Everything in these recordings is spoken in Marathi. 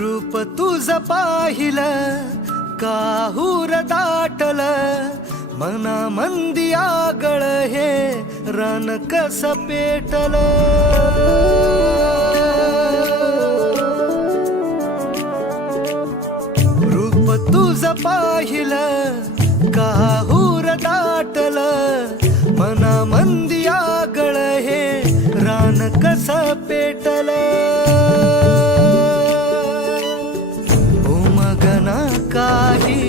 रूप तुझ पाहिलं काहूर दाटल मना मंदी आगळ हे रान कस पेटल रूप तुझ पाहिलं काहूर दाटल मना मंदी आगळ हे रान कस पेटल उमगना काही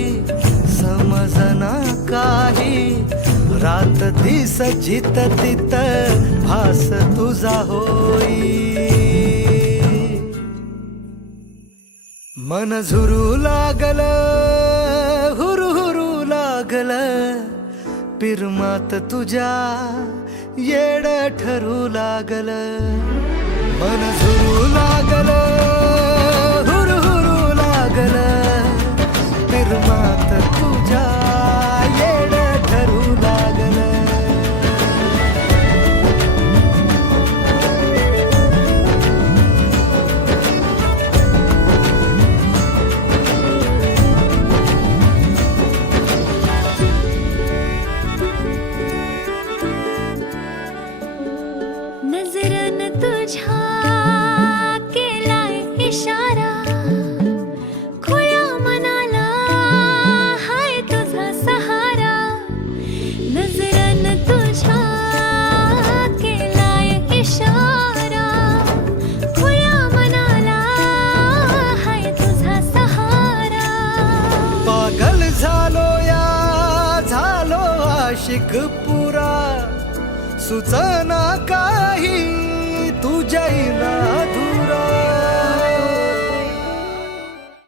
समजना काही रात दिस जित तित भास तुझा होई मन झुरू लागल हुरू हुरू लागल पिरमात तुझ्या येड ठरू लागल मन झुरू लागल हुरू हुरू लागल पिरमात तुझ्या येड ठरू लागल नजरन तुझ्या केलाय इशारा खुल्या मनाला हाय तुझा सहारा नजरन तुझ्या केलाय इशारा खुल्या मनाला हाय तुझा सहारा पागल झालो या झालो आशिक पुरा सुचना काही तुझ्या